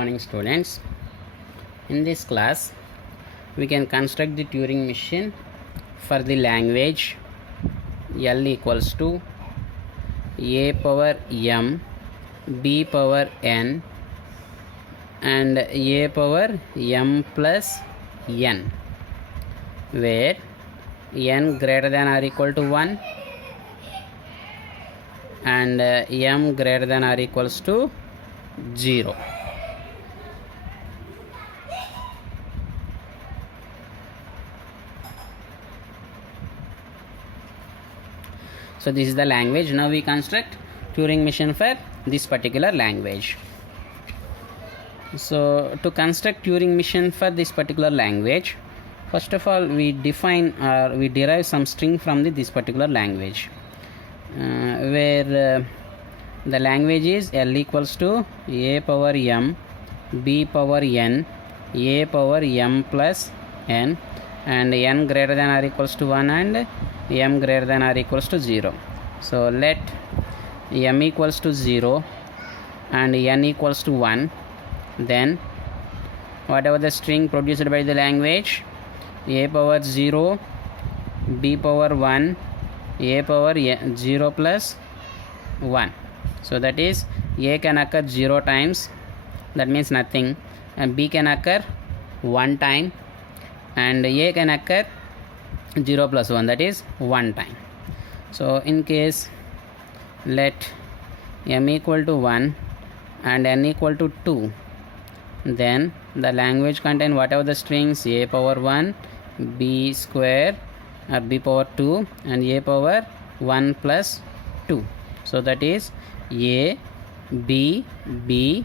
morning, students. In this class we can construct the Turing machine for the language L equals to a power m, b power n and a power m plus n, where n greater than or equal to 1 and m greater than or equals to 0. So this is the language. Now we construct Turing machine for this particular language. So to construct Turing machine for this particular language, first of all we define or we derive some string from this particular language, where the language is L equals to a power m, b power n, a power m plus n, and n greater than or equals to 1 and m greater than or equals to 0. So let m equals to 0 and n equals to 1, then whatever the string produced by the language, a power 0, b power 1, a power 0 plus 1. So that is a can occur 0 times, that means nothing, and b can occur 1 time, and a can occur 0 plus 1, that is 1 time. So in case let m equal to 1 and n equal to 2, then the language contain whatever the strings a power 1, b square or b power 2 and a power 1 plus 2. So that is a, b, b,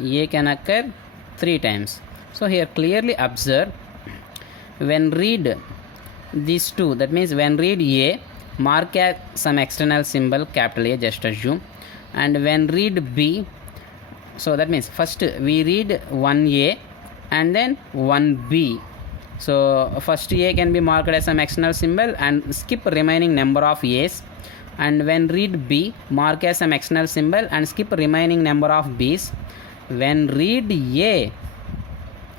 a can occur 3 times. So here clearly observe, when read these two, that means when read a, mark as some external symbol capital A, just assume, and when read b, so that means first we read 1a and then 1b. So first a can be marked as some external symbol and skip remaining number of a's, and when read b, mark as some external symbol and skip remaining number of b's. When read a,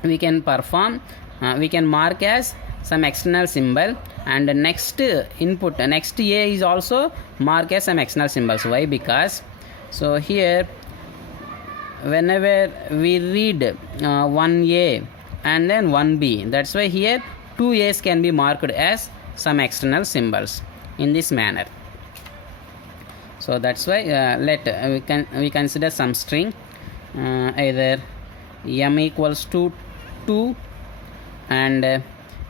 we can perform we can mark as some external symbol, and next input, next a is also mark as some external symbols. Why? Because so here whenever we read 1a and then 1b, that's why here 2 a's can be marked as some external symbols in this manner. So that's why we consider some string, either m equals to 2 and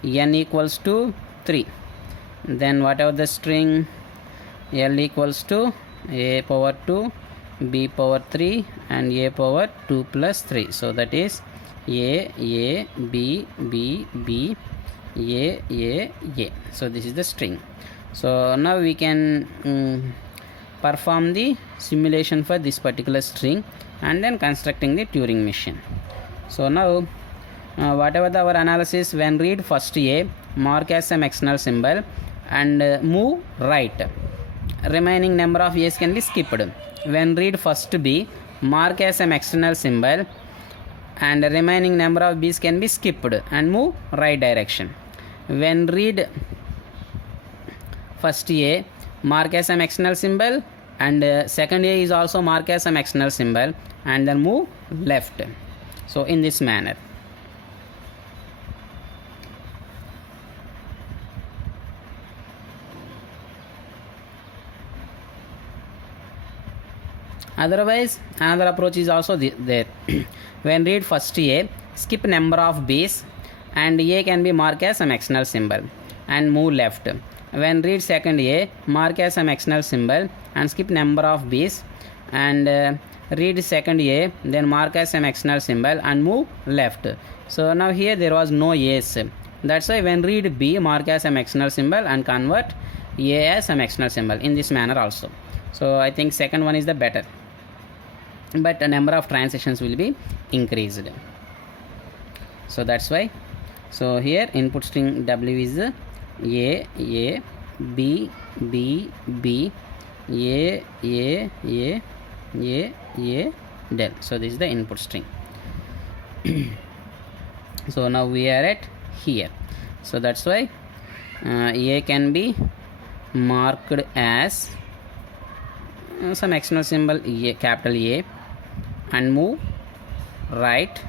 n equals to 3, then whatever the string L equals to a power 2, b power 3 and a power 2 plus 3. So that is a, b, b, b, a. So this is the string. So now we can perform the simulation for this particular string and then constructing the Turing machine. So now whatever our analysis, when read first a, mark as some external symbol and move right, remaining number of a's can be skipped. When read first b, mark as some external symbol and remaining number of b's can be skipped and move right direction. When read first a, mark as some external symbol and second a is also mark as some external symbol and then move left. So in this manner. Otherwise another approach is also there. When read first a, skip number of b's and a can be marked as some external symbol and move left. When read second a, mark as some external symbol and skip number of b's and read second a, then mark as some external symbol and move left. So now here there was no a's, that's why when read b, mark as some external symbol and convert a as some external symbol in this manner also. So I think second one is the better, but the number of transitions will be increased. So that's why. So here input string w is a, b, b, b, a, del. So this is the input string. So now we are at here. So that's why A can be marked as some external symbol A, capital A, and move right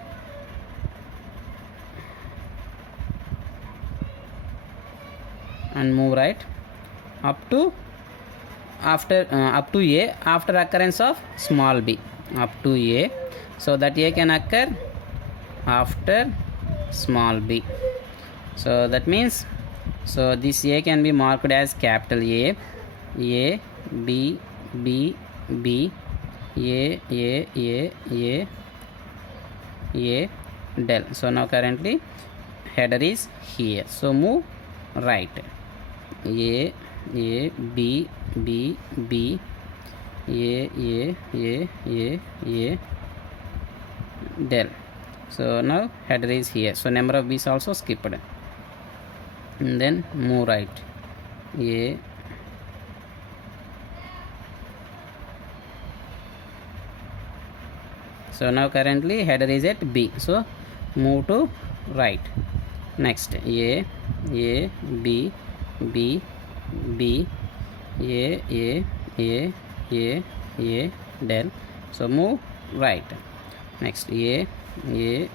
up to up to A after occurrence of small b, up to A. So that A can occur after small b. So that means, so this A can be marked as capital A, B, B, B, A, del. So now currently header is here. So move right. A, B, B, B, A, del. So now header is here. So number of B's also skipped. And then move right. A, so now currently header is at B. So move to right. Next A, B, B, B, A, del. So move right. Next A, B,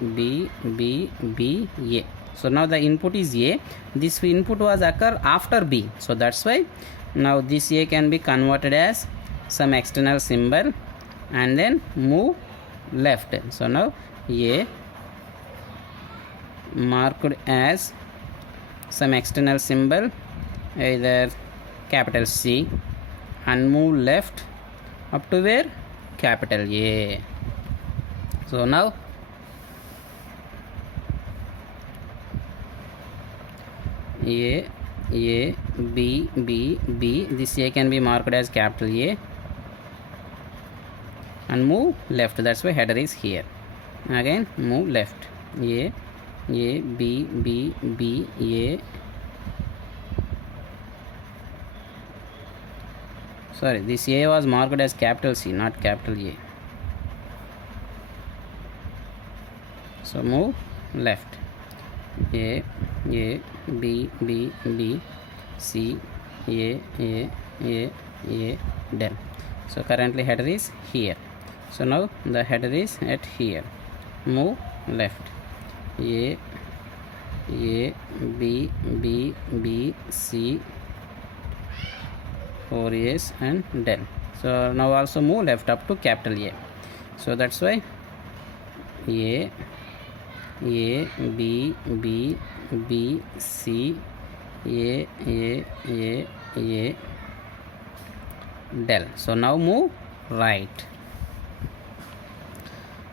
B, B, A. So now the input is A. This input was occur after B. So that's why now this A can be converted as some external symbol and then move left. So now A marked as some external symbol, either capital C, and move left up to where? Capital A. So now A, B, B, B, this A can be marked as capital A and move left. That's why header is here. Again move left. A, B, B, B, A. Sorry, this A was marked as capital C, not capital A. So move left. A, B, B, B, C, A, del. So currently header is here. So now the header is at here. Move left. A, B, B, B, C, 4 A's and del. So now also move left up to capital A. So that's why A, B, B, B, C, A, del. So now move right.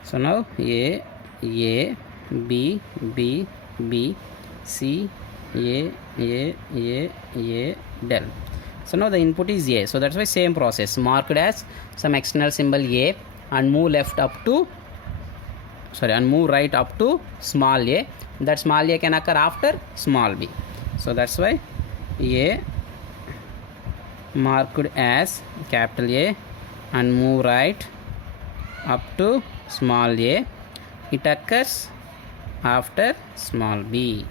So now A, B, B, B, C, A, del. So now the input is A. So that's why same process, marked as some external symbol A and move left up to, sorry, and move right up to small a. That small a can occur after small b. So that's why A marked as capital A and move right up to small a. It occurs after small b.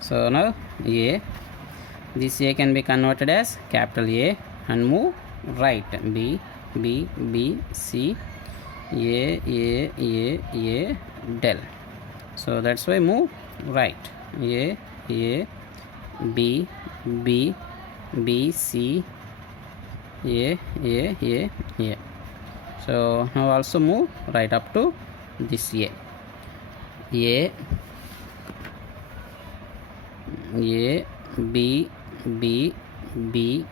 So now A, this A can be converted as capital A and move right. B, B, B, C, A, del. So that's why move right. A, B, B, B, C, A. So now also move right up to this A, B, B, B,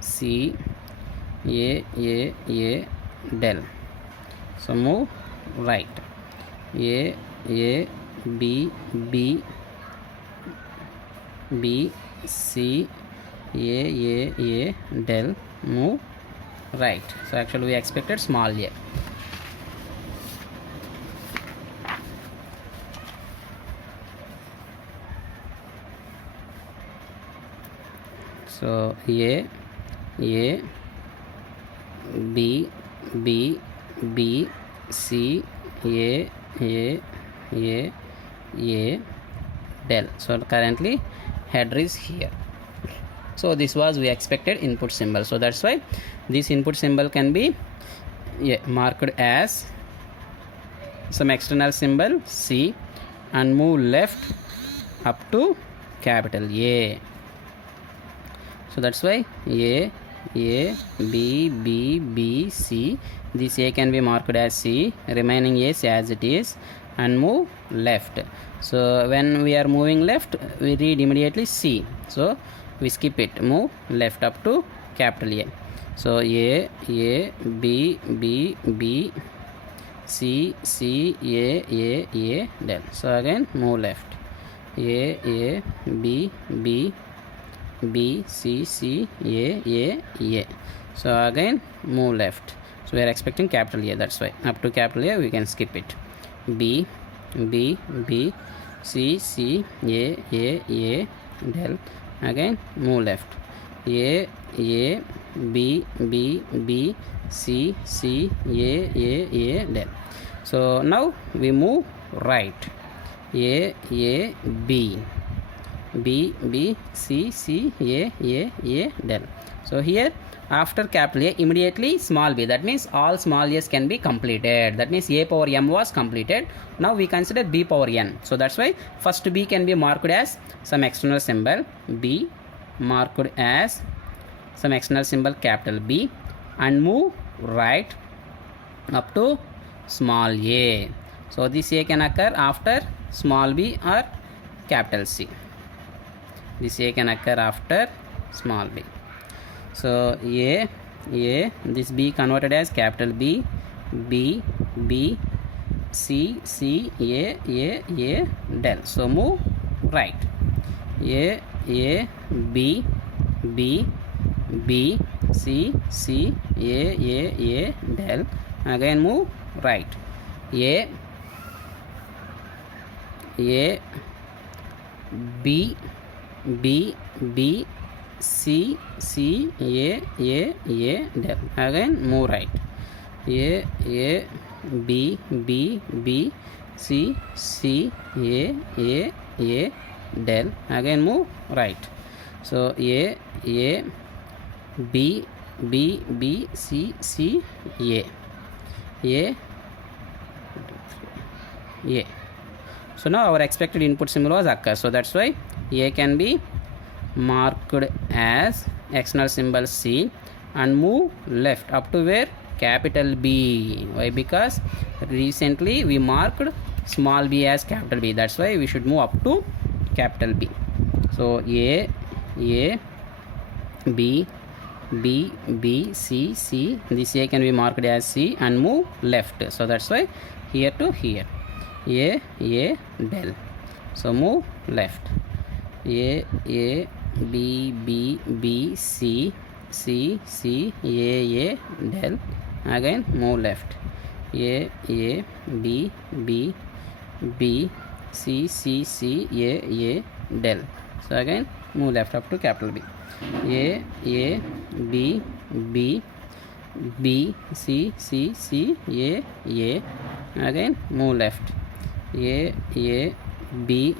C, A, del. So move right. A, B, B, B, C, A, del. Move right. So actually we expected small a. So A, B, B, B, C, A, del. So currently header is here. So this was we expected input symbol. So that's why this input symbol can be marked as some external symbol C and move left up to capital A. So that's why A, B, C. This A can be marked as C, remaining A's as it is, and move left. So when we are moving left, we read immediately C. So we skip it, move left up to capital A. So A, B, C, A, del. So again move left. A, B, C, A. So again move left. So we are expecting capital A, that's why up to capital A we can skip it. B, C, A, del. Again move left. A, B, C, A, del. So now we move right. A, B, C, A, del. So here after capital A immediately small b, that means all small a's can be completed. That means A power m was completed. Now we consider B power n. So that's why first B can be marked as some external symbol B, marked as some external symbol capital B, and move right up to small a. So this A can occur after small b or capital C. This A can occur after small b. So A, this B converted as capital B, C, A, del. So move right. A, B, C, A, del. Again move right. A, B, C, A, del. Again move right. A, B, C, A, del. Again move right. So A, B, C, A. So now our expected input symbol was occur. So that's why A can be marked as external symbol C and move left up to where? Capital B. Why? Because recently we marked small b as capital B. That's why we should move up to capital B. So A, B, C. This A can be marked as C and move left. So that's why here to here. A, del. So move left. A, B, C, A, del. Again move left. A, B, C, A, del. So again move left up to capital B. A, B, C, A. Again move left. A, B,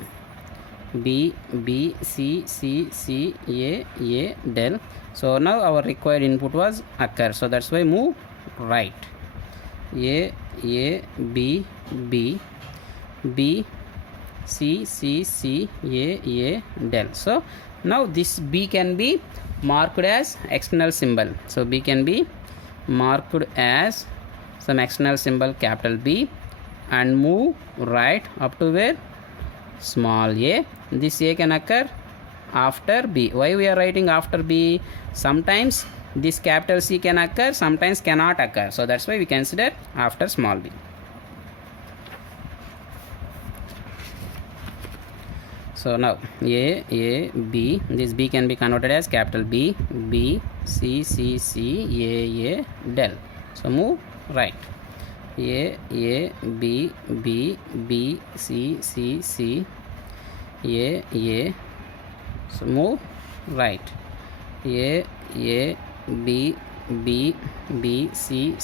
C, A, del. So now our required input was occur. So that's why move right. A, B, C, A, del. So now this B can be marked as external symbol. So B can be marked as some external symbol capital B and move right up to where? Small a. This A can occur after B. Why we are writing after B? Sometimes this capital C can occur, sometimes cannot occur. So that's why we consider after small b. So now A, B. This B can be converted as capital B, C, A, del. So move right. A, B, C, A. So move right. A, B, C,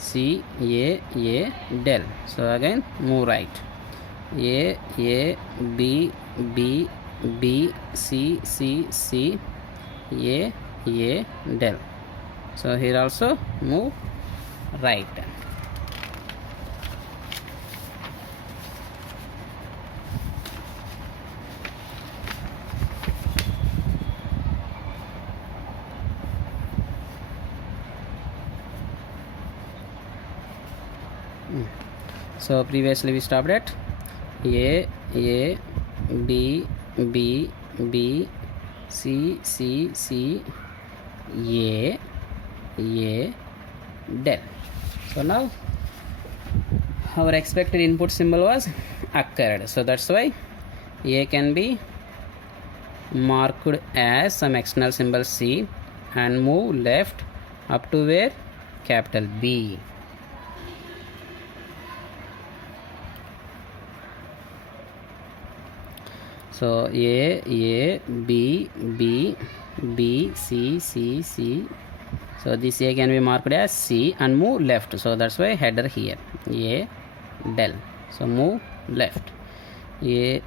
C A del. So again move right. A B B B C C C A del. So here also move right. So previously we stopped at A B B B C C C A del. So now our expected input symbol was occurred, so that's why A can be marked as some external symbol C and move left up to where? Capital B. So A B B B C C C. So this A can be marked as C and move left. So that's why header here A del. So move left. A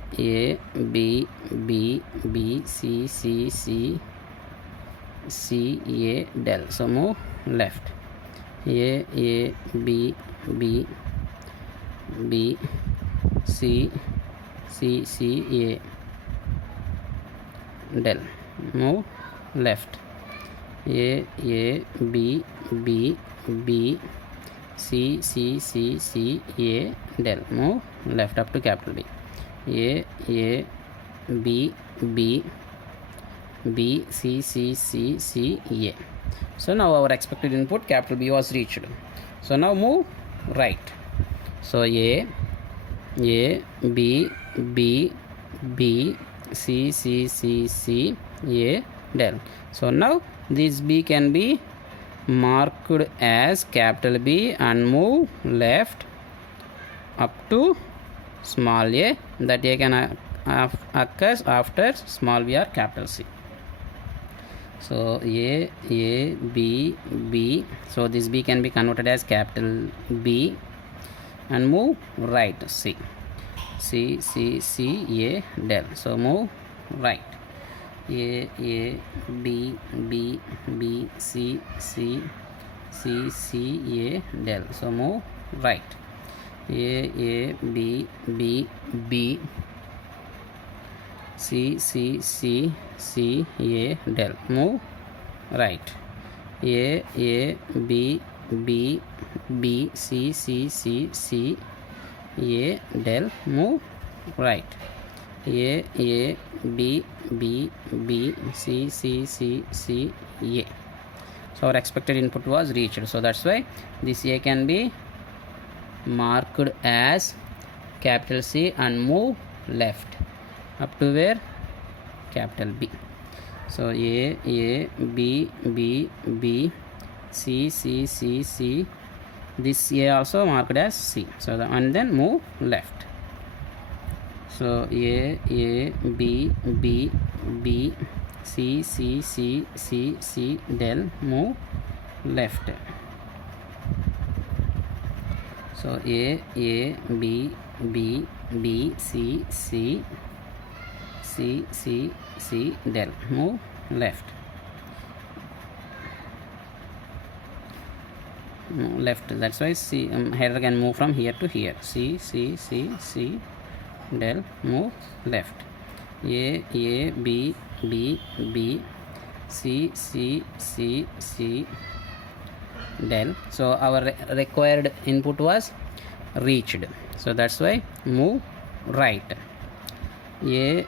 B B B C C C C A del. So move left. A B B B C C C A del. Move left. A B B B C C C C A del. Move left up to capital B. A B B B C C C C A. So now our expected input capital B was reached. So now move right. So A B B B C C C C A del. So now this B can be marked as capital B and move left up to small a. That A can occurs after small b or capital C. So A B B. So this B can be converted as capital B and move right C. C C C A del. So move right. A B B B C C C C A del. So move right. A B B B C C C C A del. Move right. A B B B C C C C A del. Move right. A B B B C C C C A. So our expected input was reached. So that's why this A can be marked as capital C and move left up to where? Capital B. So A B B B C C C C. This A also marked as C. So and then move left. So A B B B C C C C C del. Move left. So A B B B C C C C C del. Move left. Left. That's why C header can move from here to here. C C C C del. Move left. A B B B C C C C del. So our required input was reached. So that's why move right. A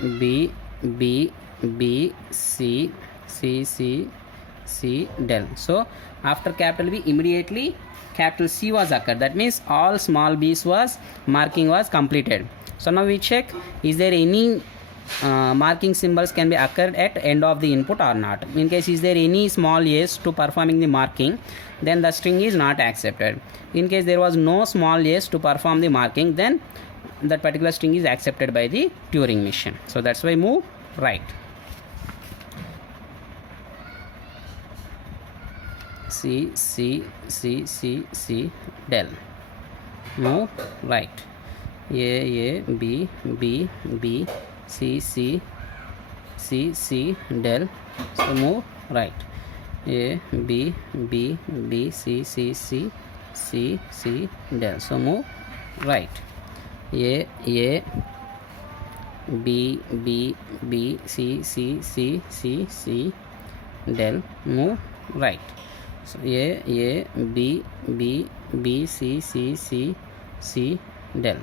B B B C C C C del. So after capital B immediately capital C was occurred. That means all small b's was marking was completed. So now we check, is there any marking symbols can be occurred at end of the input or not. In case is there any small a's to performing the marking, then the string is not accepted. In case there was no small a's to perform the marking, then that particular string is accepted by the Turing machine. So that's why move right. C, C, C, C, C, del. Move right. A, B, B, B, C, C, C, C, del. So move right. A, B, B, B, C, C, C, C, C, del. So move right. A, B, B, B, C, C, C, C, C, del. Move right. So A, B, B, B, C, C, C, C, del.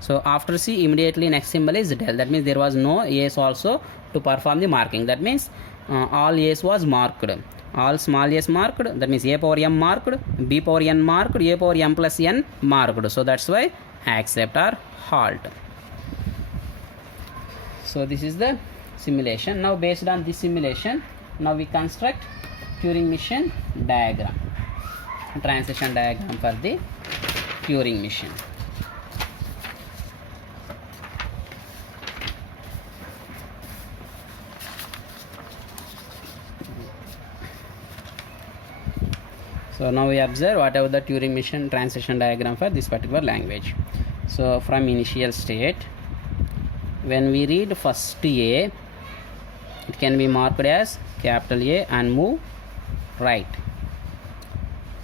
So after C, immediately next symbol is del. That means there was no A's also to perform the marking. That means all A's was marked. All small A's marked. That means A power M marked, B power N marked, A power M plus N marked. So that's why accept or halt. So this is the simulation. Now based on this simulation, now we construct Turing machine diagram, transition diagram for the Turing machine. So now we observe whatever the Turing machine transition diagram for this particular language. So from initial state, when we read first A, it can be marked as capital A and move right.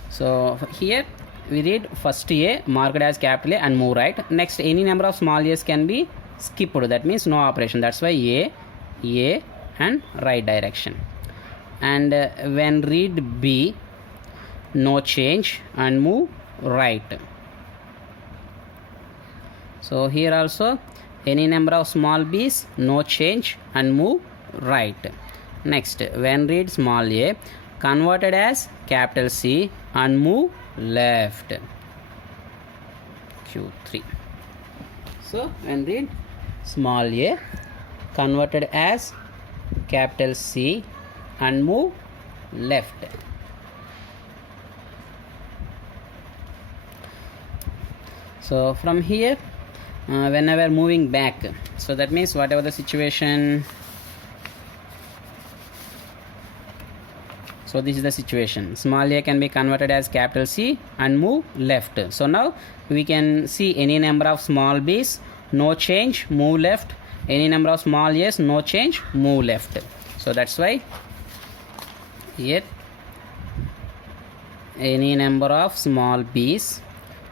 So here we read first A marked as capital A and move right. Next, any number of small a's can be skipped. That means no operation. That's why A and right direction. And when read B, no change and move right. So here also any number of small b's, no change and move right. Next, when read small a, converted as capital C and move left. Q3. So when read small a, converted as capital C and move left. So from here, whenever moving back, so that means whatever the situation, so this is the situation, small a can be converted as capital C and move left. So now we can see any number of small b's, no change, move left. Any number of small a's, no change, move left. So that's why yet any number of small b's,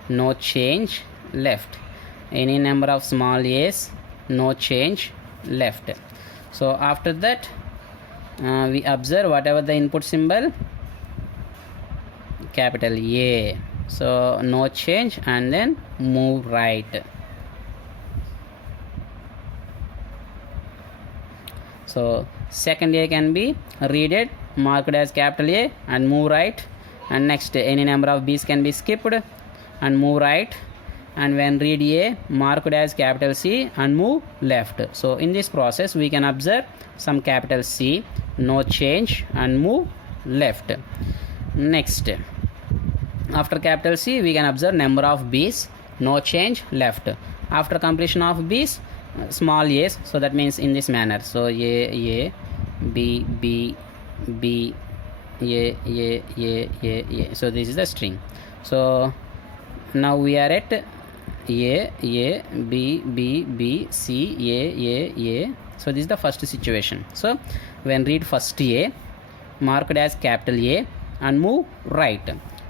no change, left. Any number of small a's, no change, left. So after that, we observe whatever the input symbol, capital A. So no change and then move right. So second A can be read marked as capital A and move right. And next, any number of b's can be skipped and move right. And when read A, marked as capital C and move left. So in this process we can observe some capital C, no change and move left. Next, after capital C we can observe number of b's, no change, left. After completion of b's, small a's, so that means in this manner. So A, B, B, B, A. So this is the string. So now we are at A, B, B, B, C, A. So this is the first situation. So when read first A, marked as capital A and move right.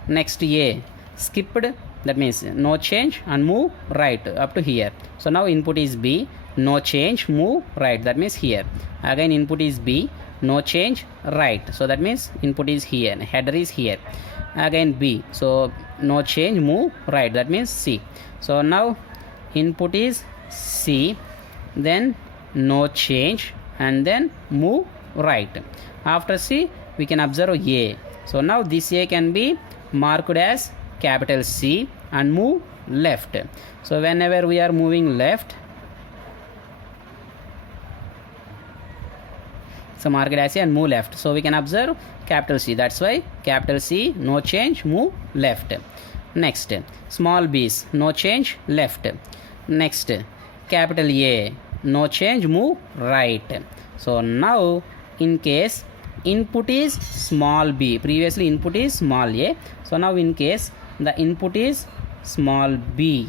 Next A, skipped, that means no change and move right up to here. So now input is B, no change, move right. That means here. Again input is B, no change, right. So that means input is here, header is here. Again B, so no change, move right. That means C. So now input is C, then no change and then move right. After C we can observe A. So now this A can be marked as capital C and move left. So whenever we are moving left, so mark it as C and move left. So we can observe capital C. That's why capital C, no change, move left. Next, small b's, no change, left. Next, capital A, no change, move right. So now in case input is small b, previously input is small a, so now in case the input is small b,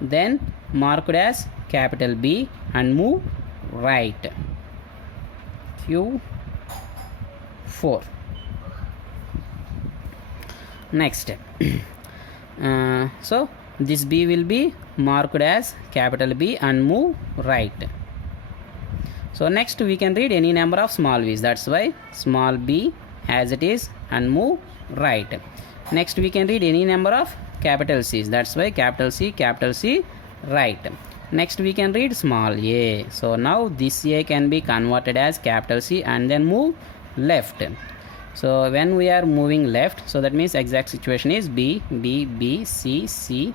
then marked as capital B and move right. Q4. Next so this B will be marked as capital B and move right. So next we can read any number of small v's, that's why small b as it is and move right. Next we can read any number of capital C's, that's why capital C right. Next we can read small a, so now this a can be converted as capital C and then move left. So when we are moving left, so that means exact situation is B, B, B, C, C,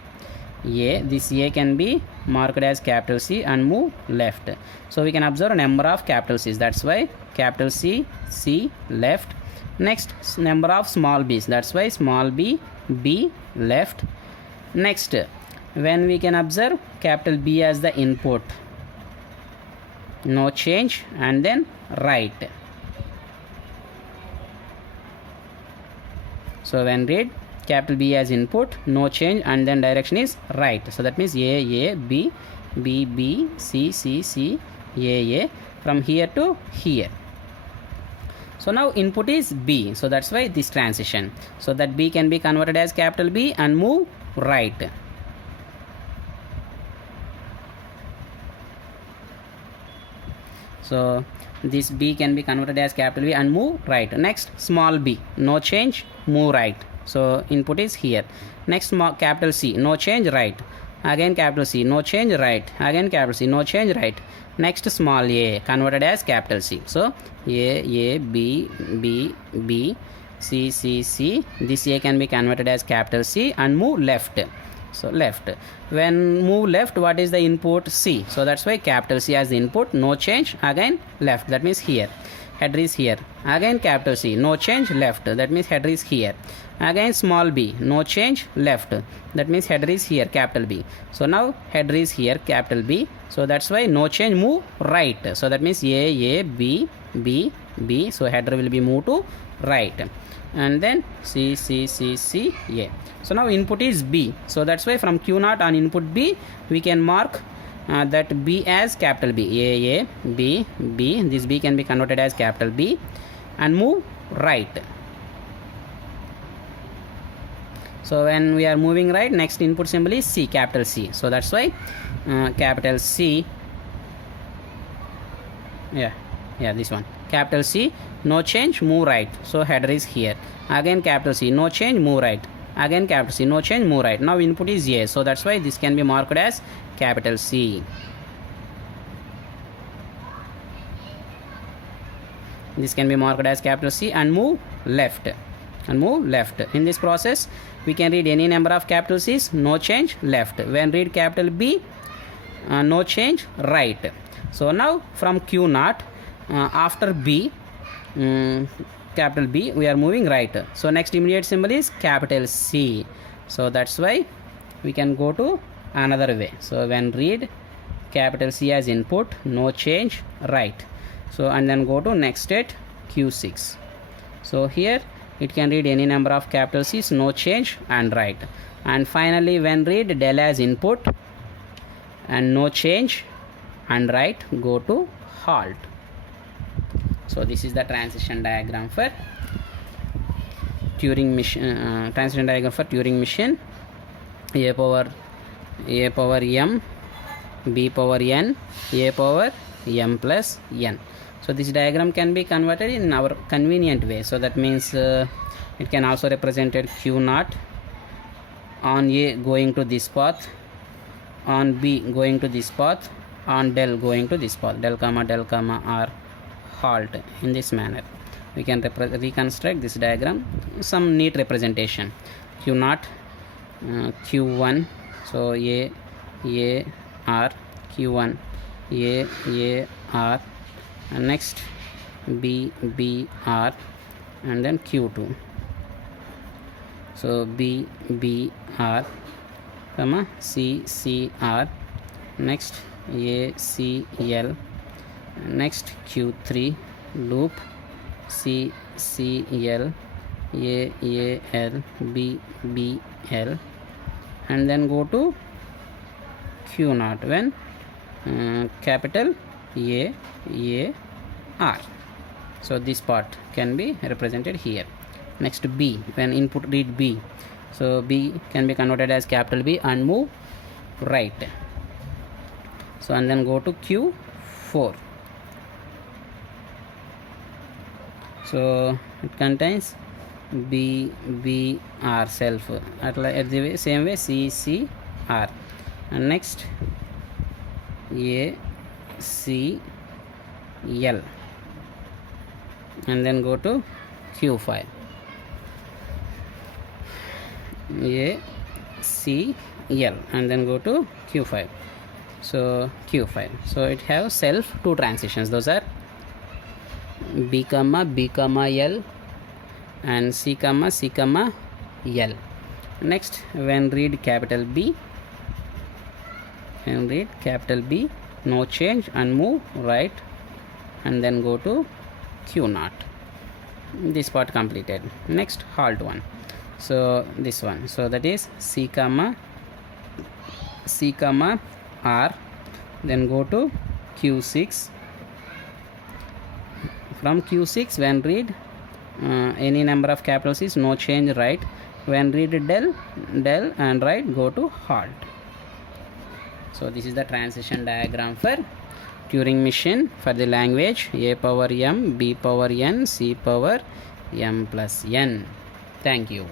A. This A can be marked as capital C and move left. So we can observe a number of capital C's, that's why capital C, C, left. Next number of small b's, that's why small b, B, left. Next when we can observe capital B as the input, no change and then right. So when read capital B as input, no change and then direction is right. So that means A, B, B, B, C, C, C, A, from here to here. So now input is B, so that's why this transition. So that B can be converted as capital B and move right. So this B can be converted as capital B and move right. Next small b, no change, move right. So input is here. Next small capital C, no change, right. Again capital C, no change, right. Again capital C, no change, right. Next small a, converted as capital C. So A, B, B, B, C, C, C. This A can be converted as capital C and move left. So left. When move left, what is the input? C. So that's why capital C as the input, no change. Again left, that means here. Header is here. Again capital C, no change, left. That means header is here. Again small b, no change, left. That means header is here, capital B. So now header is here, capital B. So that's why no change, move right. So that means A, B, B, B. So header will be moved to right. And then C, C, C, C, A. So now input is B. So that's why from Q0 on input B, we can mark that B as capital B. A, B, B. This B can be converted as capital B and move right. So when we are moving right, next input symbol is C, capital C. So that's why capital C, this one, capital C, no change, move right. So header is here. Again capital C, no change, move right. Again capital C, no change, move right. Now input is A. So that's why this can be marked as capital C. This can be marked as capital C and move left. In this process, we can read any number of capital C's, no change, left. When read capital B, no change, right. So now from Q0, after B, capital B, we are moving right. So next immediate symbol is capital C. So that's why we can go to another way. So when read capital C as input, no change, right. So and then go to next state, Q6. So here it can read any number of capital C's, no change and right. And finally when read del as input and no change and right, go to halt. So this is the transition diagram for Turing machine. Transition diagram for Turing machine. A power m, B power n, A power m plus n. So this diagram can be converted in our convenient way. So that means it can also represented Q0 on A going to this path, on B going to this path, on del going to this path, del comma R, halt. In this manner we can reconstruct this diagram, some neat representation. Q0, Q1, so A R, Q1, A R, and next B R, and then Q2. So B R, comma C R, next A C L, next Q3 loop, C C L, A A L, B B L, and then go to Q naught when capital A A R. So this part can be represented here. Next B, when input read B, so B can be converted as capital B and move right. So and then go to Q4. So it contains B B R self at the same way C C R, and next A C L, and then go to Q5. A C L, and then go to Q5. So Q5. So it has self two transitions. Those are B comma B comma L and C comma C comma L. Next, when read capital B, no change and move right, and then go to Q naught. This part completed. Next, halt one. So this one. So that is C comma R, then go to Q6. From Q6, when read any number of capitals is no change right. When read del and right, go to halt. So this is the transition diagram for Turing machine for the language A power M, B power N, C power M plus N. Thank you.